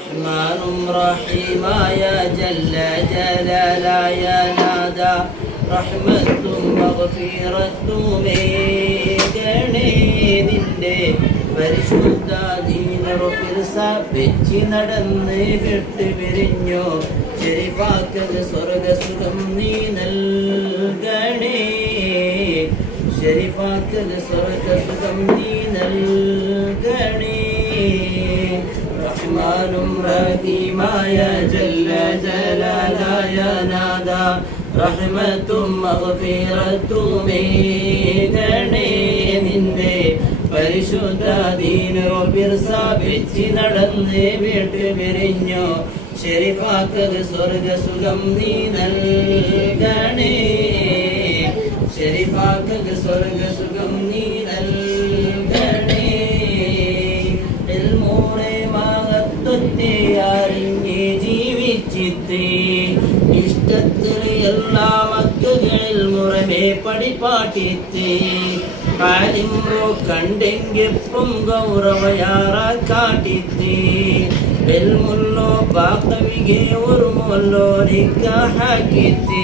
റഹ്മാനും റഹീമായ ജല്ല ജലാലായ നാദ റഹ്മത്തും മഗ്ഫിറത്തുമേകണേ നിന്റെ പരിശുദ്ധ ദീനുറപ്പിൽ സ്ഥാപിച്ച് നടന്ന് വിട്ട് പിരിഞ്ഞു ശരീഫാക്കത് സ്വർഗസുഖം നീ നൽകണേ ശരീഫാക്കത് സ്വർഗസുഖം നീ നൽകണേ റഹ്മാനും റഹീമായ ജല്ല ജലാലായ നാദ റഹ്മത്തും മഗ്ഫിറത്തുമേകണേ നിന്റെ പരിശുദ്ധ ദീനുറപ്പിൽ സ്ഥാപിച്ച് നടന്ന് വിട്ട് പിരിഞ്ഞു ശരീഫാക്കത് സ്വർഗസുഖം നീ നൽകണേ ശരീഫാക്കത് സ്വർഗസുഖം നീ നൽകണേ ഇൽമൂറെ മഹത്വത്തെ അറിഞ്ഞ് ജീവിച്ചിട്ട് ഇഷ്ടത്തിന് എല്ലാ മക്കളിൽ മുറമേ പടിപ്പാട്ടിത്ത് ആലിമ്രോ കണ്ടെങ്കിപ്പം ഗൗരവയാറാ കാട്ടിത്ത് എൽമുല്ലോ ബാക്കവിಗೆ ഒരുമല്ലോ നിക്കാഹാക്കിത്ത്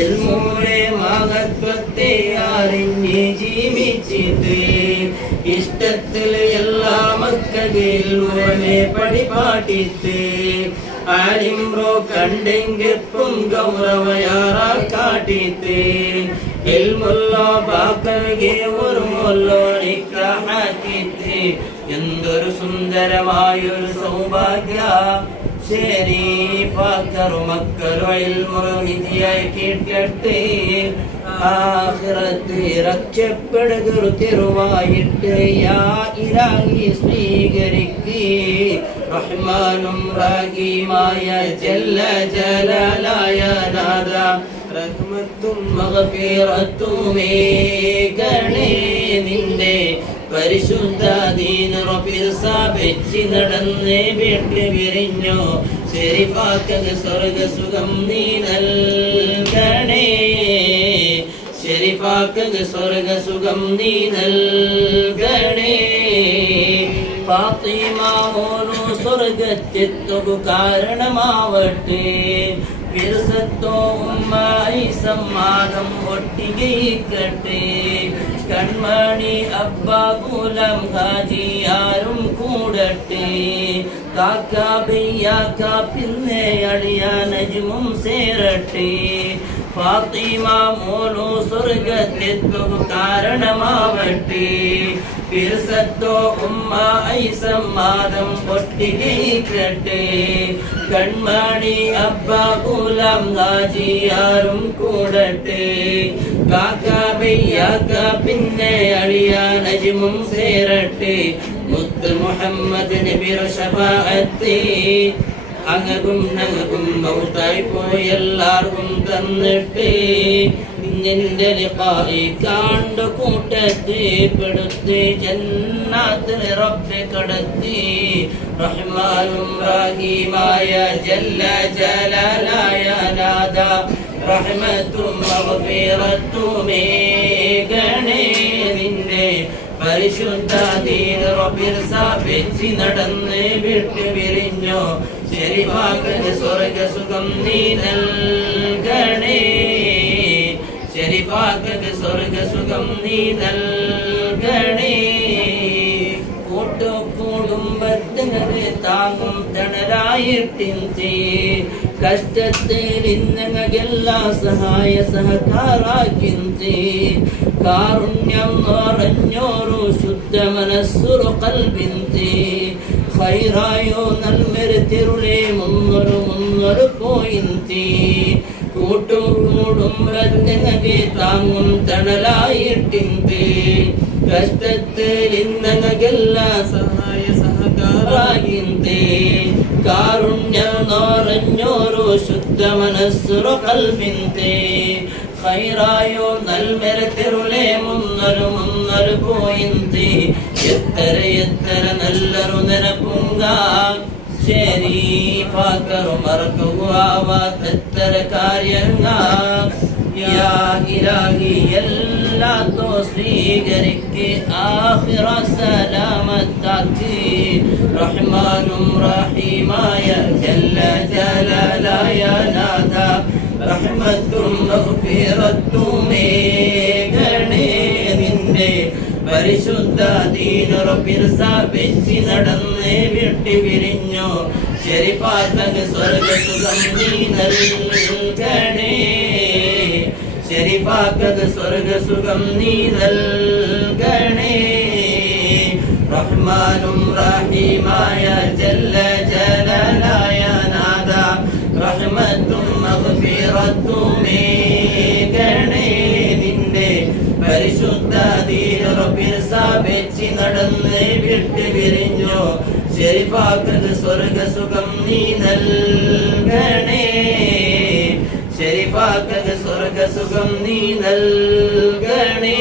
എൽമൂറെ മഹത്വത്തെ അറിഞ്ഞ് ജീവിച്ചിട്ട് ഇഷ്ടത്തിൽ എല്ലാ മക്കളിൽ മുറമേ പടിപ്പാട്ടിത്ത് ആലിമ്രോ കണ്ടെങ്കിപ്പം ഗൗരവയാറാ കാട്ടിത്ത് ഇൽമുല്ലോ ബാക്കവിಗೆ ഒരുമല്ലോ നിക്കാഹാക്കിത്ത് എന്തൊരു സുന്ദരമായൊരു സൗഭാഗ്യ ശരീഫാക്കറു മക്കളു ഇൽമുറു നിധിയായി കേട്ടെ ആഖിറത്ത് രക്ഷപ്പെടുകരു തിരുവായിട്ട് യാ ഇലാഹി സ്വീകരിക്ക് റഹ്മാനും റഹീമായ ജല്ല ജലാലായ നാദ റഹ്മത്തും മഗ്ഫിറത്തുമേകണേ നിന്റെ പരിശുദ്ധ ദീനുറപ്പിൽ സ്ഥാപിച്ച് നടന്ന് വിട്ട് പിരിഞ്ഞു ശരീഫാക്കത് സ്വർഗസുഖം നീ നൽകണേ ശരീഫാക്കത് സ്വർഗസുഖം നീ നൽകണേ ഫാത്തിമ മോനു സ്വർഗത്തെത്തുക കാരണമാവട്ടെ വിരസത്തോ ഉമ്മായി സമ്മാനം ഒട്ടികയിക്കട്ടെ കൺമണി അബ്ബ ഗുലാം ഹാജി ആരും കൂടട്ടെ കാക്ക ബയ്യാക്ക പിന്നെ അളിയ നജ്മും സേരട്ടെ ഫാത്തിമ മോനു സ്വർഗത്തെത്തുക കാരണമാവട്ടെ വിരസത്തോ ഉമ്മ ഐസമ്മാദം ഒട്ടികയിക്കട്ടെ കൺമണി അബ്ബ ഗുലാം ഹാജി ആരും കൂടട്ടെ കാക്ക ബയ്യാക്ക പിന്നെ അളിയ നജ്മും സേരട്ടെ മുത്ത് മുഹമ്മദ് നബിയുടെ ശഫാഅത്ത് അങ്ങകും ഞങ്ങൾക്കും മൗത്തായി പോയെല്ലാവർക്കും തന്നിട്ട് നിന്റെ ലിഖാഇ കാണ്ട് കൂട്ടത്തെ പെടുത്തി ജന്നാത്തിൽ റബ്ബെ കടത്തി റഹ്മാനും റഹീമായ ജല്ല ജലാലായ നാദ റഹ്മത്തും മഗ്ഫിറത്തുമേകണേ നിന്റെ പരിശുദ്ധ ദീനുറപ്പിൽ സ്ഥാപിച്ച് നടന്ന് വിട്ട് പിരിഞ്ഞു ശരീഫാക്കത് സ്വർഗസുഖം നീ നൽകണേ ശരീഫാക്കത് സ്വർഗസുഖം നീ നൽകണേ കൂട്ടുകുടുംബത്തിന് താങ്ങും തണലായിട്ടിന്തി കഷ്ടത്തിൽ ഇന്നങ്ങെല്ലാ സഹായ സഹകാരാക്കിന്തി കാരുണ്യം നിറഞ്ഞോരു ശുദ്ധ മനസ്സുറു കൽബിന്തി ഖൈറായോ നൽമരുത്തിരുളെ മുന്നൊരു പോയിന്തി കൂട്ടുകുടുംബത്തിനകെ താങ്ങും തണലായിട്ടിന്തി കഷ്ടത്തിൽ ഇന്നങ്ങെല്ലാ സഹായ സഹകാരാകിന്തി കാരുണ്യം നിറഞ്ഞോരു ശുദ്ധ മനസ്സുറു കൽബിന്തി ഖൈറായോ നൽമരുത്തിരുളെ മുന്നൊരു പോയിന്തി എത്ര നല്ലൊരു നിനപ്പുങ്ക ശരീഫാക്കറു മറക്കുവാവാത്തെത്ര കാര്യങ്ങ യാ ഇലാഹി എല്ലാ സലാത്തോ സ്വീകരിക്ക് ആഖിറ സലാമത്താക്കി റഹ്മാനും റഹീമായ ജല്ല ജലാലായ നാഥ റഹ്മത്തും മഗ്ഫിറത്തുമേ ഗണേ നിന്റെ പരിശുദ്ധ ദീനുറപ്പിൽ സ്ഥാപിച്ച് നടന്ന് വിട്ടു പിരിഞ്ഞു ശരീഫാത്തക്ക് സ്വർഗസുഖം നീ നൽകണേ ശരീഫാക്കക്ക് സ്വർഗസുഖം നീ നൽകണേ റഹ്മാനും റഹീമായ ജല്ല ജലാലായ നാഥ റഹ്മത്തും മഗ്ഫിറത്തുമേ ഗണേ നിന്റെ പരിശുദ്ധ ദീനുറപ്പിൽ സ്ഥാപിച്ച് നടന്ന് വിട്ടു പിരിഞ്ഞു ശരീഫാക്കക്ക് സ്വർഗസുഖം നീ നൽകണേ ശരീഫാക്കക്ക് സ്വർഗസുഖം നീ നൽകണേ